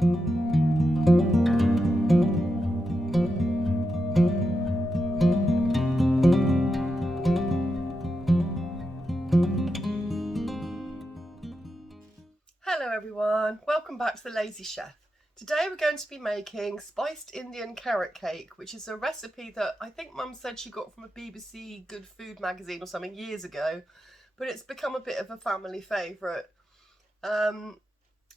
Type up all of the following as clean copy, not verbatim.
Hello everyone, welcome back to The Lazy Chef. Today we're going to be making spiced Indian carrot cake, which is a recipe that I think Mum said she got from a BBC Good Food magazine or something years ago, but it's become a bit of a family favourite.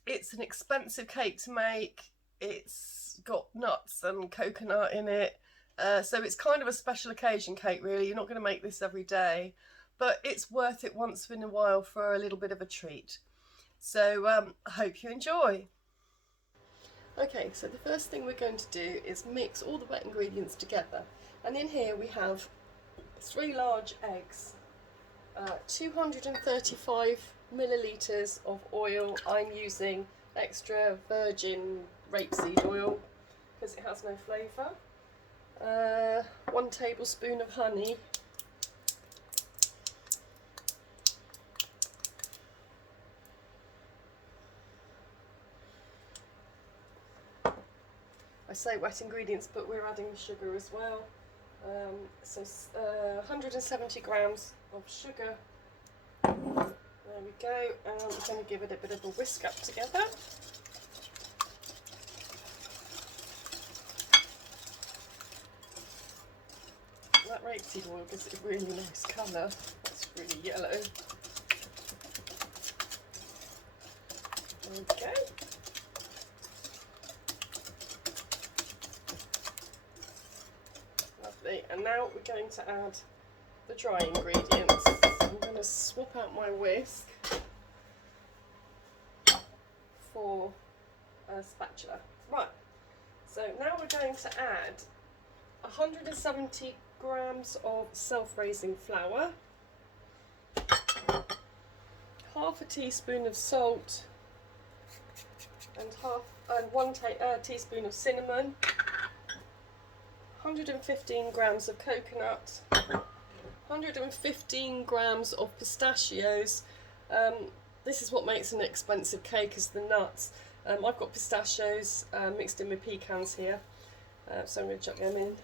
It's an expensive cake to make, it's got nuts and coconut in it, so it's kind of a special occasion cake really. You're not going to make this every day, but it's worth it once in a while for a little bit of a treat. So I hope you enjoy. Okay, so the first thing we're going to do is mix all the wet ingredients together. And in here we have 3 large eggs, 235 millilitres of oil. I'm using extra virgin rapeseed oil because it has no flavour. 1 tablespoon of honey. I say wet ingredients, but we're adding sugar as well. So 170 grams of sugar. There we go. And we're going to give it a bit of a whisk up together. That rapeseed oil gives it a really nice colour. It's really yellow. There we go. And now we're going to add the dry ingredients. I'm going to swap out my whisk for a spatula. Right, so now we're going to add 170 grams of self-raising flour, half a teaspoon of salt, and 1 teaspoon of cinnamon, 115 grams of coconut, 115 grams of pistachios. This is what makes an expensive cake, is the nuts. I've got pistachios mixed in with pecans here, so I'm going to chuck them in.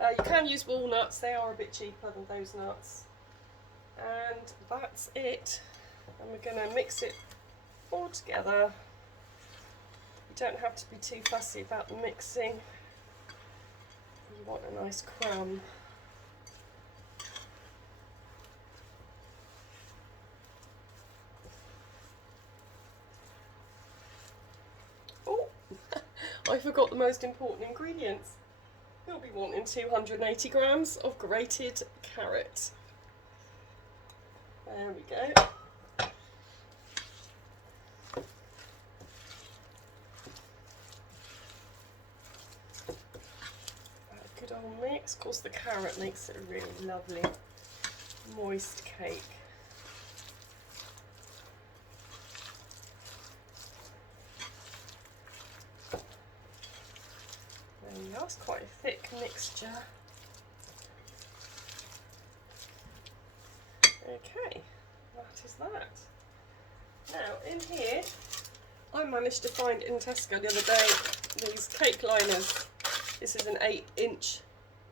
You can use walnuts, they are a bit cheaper than those nuts. And that's it. And we're going to mix it all together. You don't have to be too fussy about the mixing. You want a nice crumb. Oh, I forgot the most important ingredients. You'll be wanting 280 grams of grated carrot. There we go. Good old mix. Of course, the carrot makes it a really lovely, moist cake. There we are. It's quite a thick mixture. Okay, that is that. Now, in here, I managed to find in Tesco the other day these cake liners. This is an 8-inch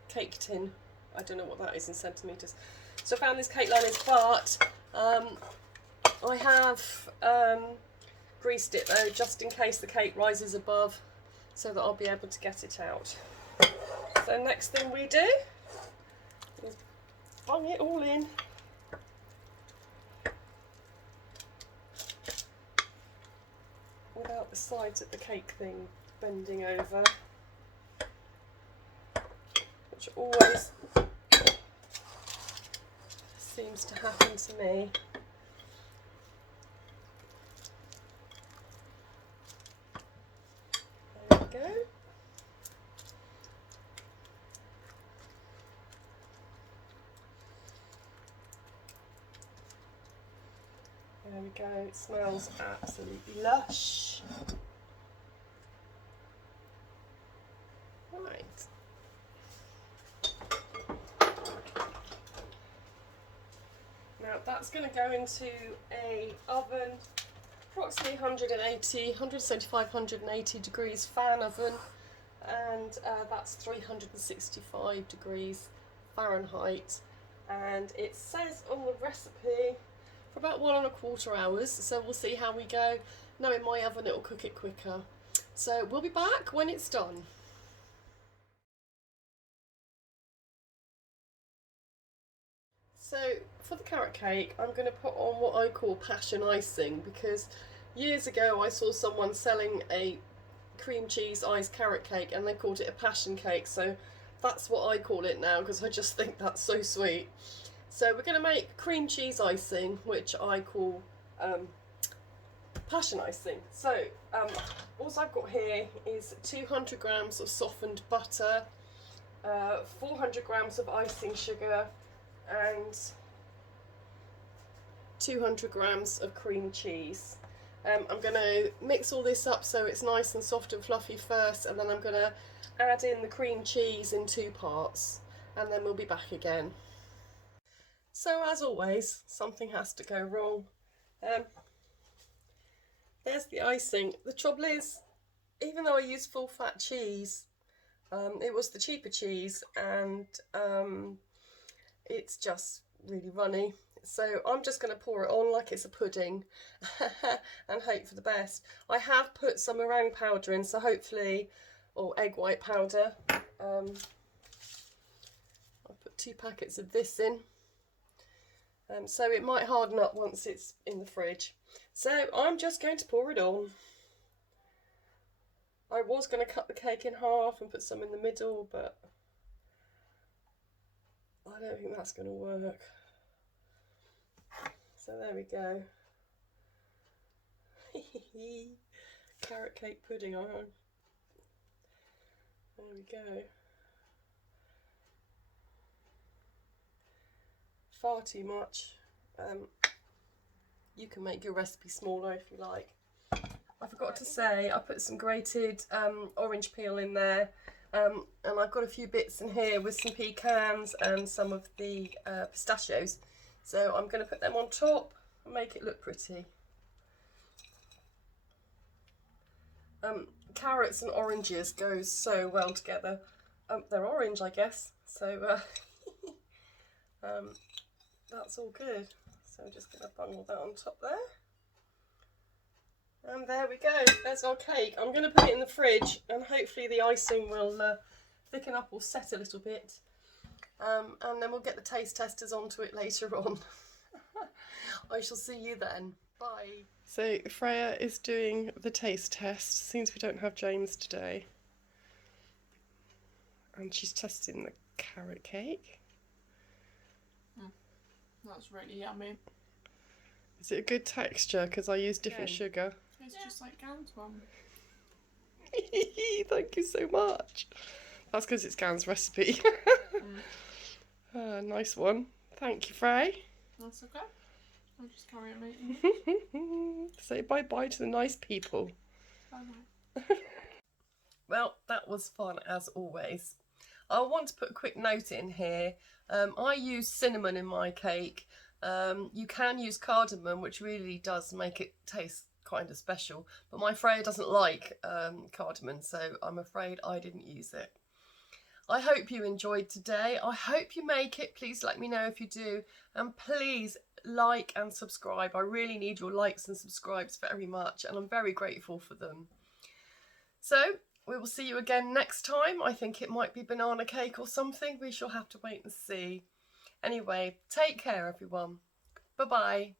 cake tin. I don't know what that is in centimetres. So I found this cake liners, but I have greased it though, just in case the cake rises above, so that I'll be able to get it out. So next thing we do is bung it all in. Without the sides of the cake thing bending over. Which always seems to happen to me. There we go. There we go, it smells absolutely lush. Right. Now that's going to go into a oven approximately 175, 180 degrees fan oven, and that's 365 degrees Fahrenheit. And it says on the recipe for about 1¼ hours, so we'll see how we go. Now in my oven it'll cook it quicker. So we'll be back when it's done. So for the carrot cake, I'm going to put on what I call passion icing, because years ago I saw someone selling a cream cheese iced carrot cake and they called it a passion cake, so that's what I call it now because I just think that's so sweet. So we're going to make cream cheese icing, which I call passion icing. So all I've got here is 200 grams of softened butter, 400 grams of icing sugar, and 200 grams of cream cheese. I'm going to mix all this up so it's nice and soft and fluffy first, and then I'm going to add in the cream cheese in 2 parts, and then we'll be back again. So as always, something has to go wrong. There's the icing. The trouble is, even though I use full fat cheese, it was the cheaper cheese, and it's just really runny. So I'm just going to pour it on like it's a pudding and hope for the best. I have put some meringue powder in, so hopefully, or egg white powder. I'll put 2 packets of this in. So it might harden up once it's in the fridge. So I'm just going to pour it on. I was going to cut the cake in half and put some in the middle, but I don't think that's going to work. So there we go. Carrot cake pudding on. There we go. Far too much. You can make your recipe smaller if you like. I forgot to say I put some grated orange peel in there, and I've got a few bits in here with some pecans and some of the pistachios, so I'm going to put them on top and make it look pretty. Carrots and oranges go so well together. They're orange, I guess, so that's all good. So I'm just going to bung all that on top there. And there we go, there's our cake. I'm going to put it in the fridge and hopefully the icing will thicken up or set a little bit. And then we'll get the taste testers onto it later on. I shall see you then. Bye. So Freya is doing the taste test, since we don't have James today. And she's testing the carrot cake. That's really yummy. Is it a good texture? Because I use different sugar. It's just like Gan's one. Thank you so much. That's because it's Gan's recipe. Nice one. Thank you, Frey. That's okay. I'll just carry on eating. Say bye-bye to the nice people. Bye-bye. Well, that was fun as always. I want to put a quick note in here. I use cinnamon in my cake. You can use cardamom, which really does make it taste kind of special, but my Freya doesn't like cardamom, so I'm afraid I didn't use it. I hope you enjoyed today. I hope you make it. Please let me know if you do, and please like and subscribe. I really need your likes and subscribes very much, and I'm very grateful for them. So we will see you again next time. I think it might be banana cake or something. We shall have to wait and see. Anyway, take care everyone. Bye-bye.